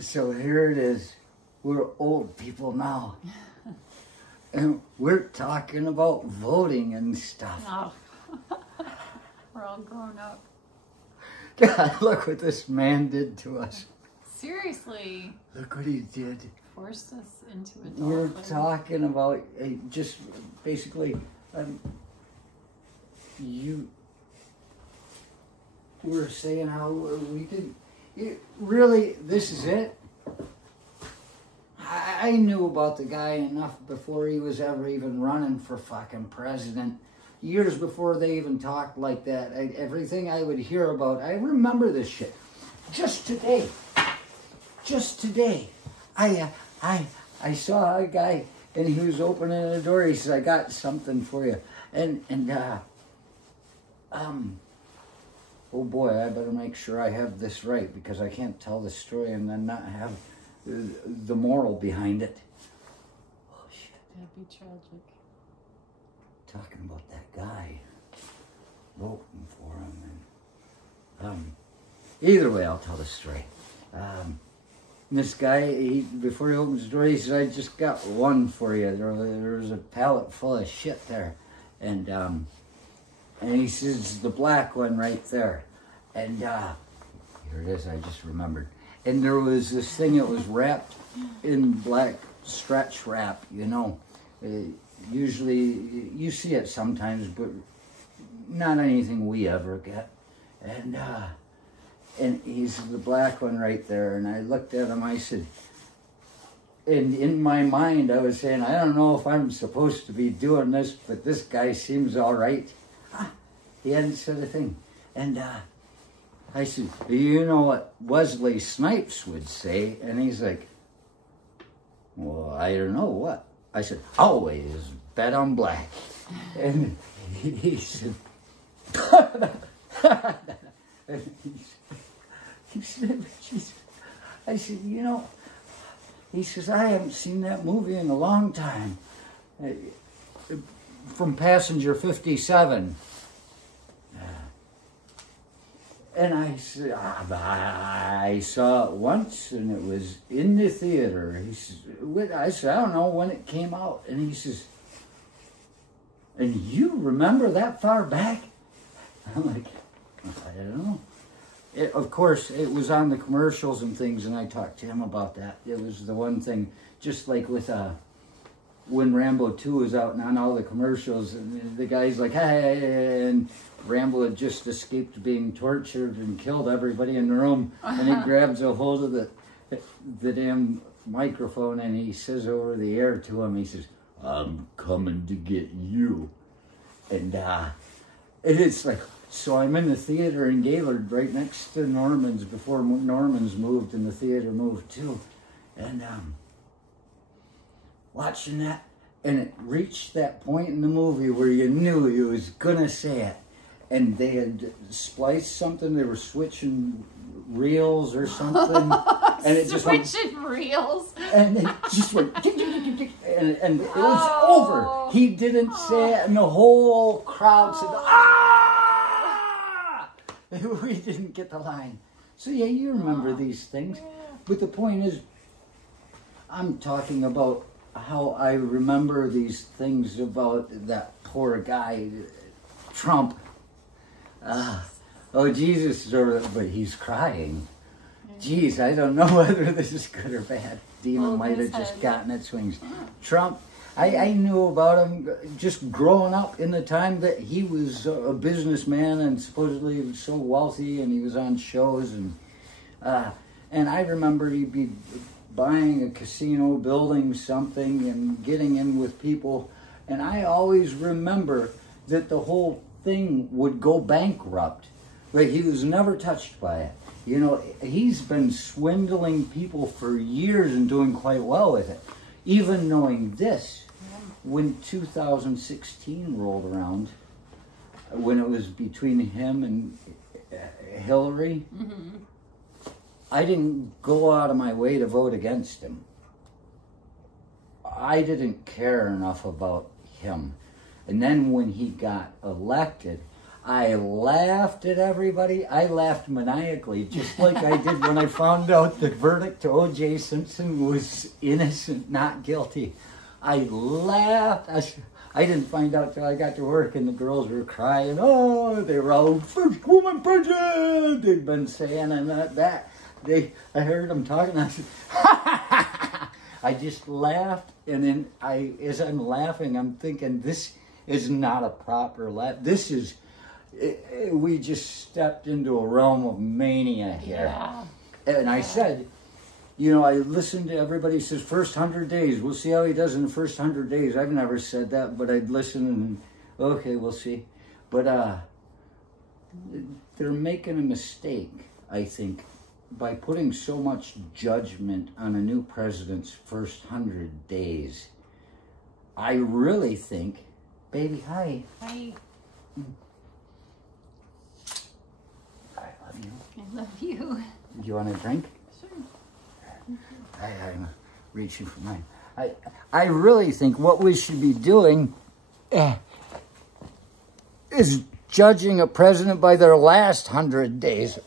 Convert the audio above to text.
So here it is. We're old people now. And we're talking about voting and stuff. Oh. We're all grown up. God, look what this man did to us. Seriously. Look what he did. Forced us into We're adulthood. talking about just basically, you were saying how we could, really, this is it. I knew about the guy enough before he was ever even running for fucking president. Years before they even talked like that. Everything I would hear about, I remember this shit. Just today, I saw a guy and he was opening the door. He says, "I got something for you," oh boy, I better make sure I have this right because I can't tell the story and then not have the moral behind it. Oh shit! That'd be tragic. Talking about that guy, voting for him, and either way, I'll tell the story. This guy, before he opens the door, he says, "I just got one for you. There's a pallet full of shit there," and he says, "The black one right there," and here it is. I just remembered, and there was this thing that was wrapped in black stretch wrap, you know. Usually, you see it sometimes, but not anything we ever get. And he's the black one right there. And I looked at him, I said, and in my mind, I was saying, I don't know if I'm supposed to be doing this, but this guy seems all right. He hadn't said a thing. And I said, you know what Wesley Snipes would say? And he's like, well, I don't know what. I said, always bet on black. And he said, he said, I said, you know, he says, I haven't seen that movie in a long time. From Passenger 57. And I said, I saw it once, and it was in the theater. He says, I said, I don't know when it came out. And he says, and you remember that far back? I'm like, I don't know. Of course, it was on the commercials and things, and I talked to him about that. It was the one thing, just like with when Rambo 2 was out and on all the commercials, and the guy's like, hey, and Rambo had just escaped being tortured and killed everybody in the room, and he grabs a hold of the damn microphone and he says over the air to him, he says, I'm coming to get you. And it's like, so I'm in the theater in Gaylord right next to Norman's before Norman's moved and the theater moved too. And watching that, and it reached that point in the movie where you knew he was gonna say it. And they had spliced something, they were switching reels or something. And it just went, reels. And it just went, and it was over. He didn't say it, and the whole crowd said, ah! We didn't get the line. So yeah, you remember these things. But the point is, I'm talking about how I remember these things about that poor guy, Trump. Oh, Jesus is over there, but he's crying. Geez, I don't know whether this is good or bad. Demon might have just gotten its wings. Trump, I knew about him just growing up in the time that he was a businessman and supposedly he was so wealthy and he was on shows. And I remember he'd be buying a casino, building something and getting in with people. And I always remember that the whole thing would go bankrupt, but he was never touched by it. You know, he's been swindling people for years and doing quite well with it. Even knowing this, when 2016 rolled around, when it was between him and Hillary, I didn't go out of my way to vote against him. I didn't care enough about him. And then when he got elected, I laughed at everybody. I laughed maniacally, just like I did when I found out the verdict to O.J. Simpson was innocent, not guilty. I laughed. I didn't find out till I got to work, and the girls were crying. Oh, they were all, first woman president, they'd been saying, and that. I heard them talking, I said, I just laughed, and then as I'm laughing, I'm thinking, this is not a proper laugh. This is, we just stepped into a realm of mania here. Yeah. And I said, you know, I listened to everybody says first 100 days. We'll see how he does in the first 100 days. I've never said that, but I'd listen and, okay, we'll see. But they're making a mistake, I think, by putting so much judgment on a new president's first 100 days. I really think, baby, hi. Hi. I love you. I love you. Do you want a drink? Sure. I'm reaching for mine. I really think what we should be doing is judging a president by their last 100 days.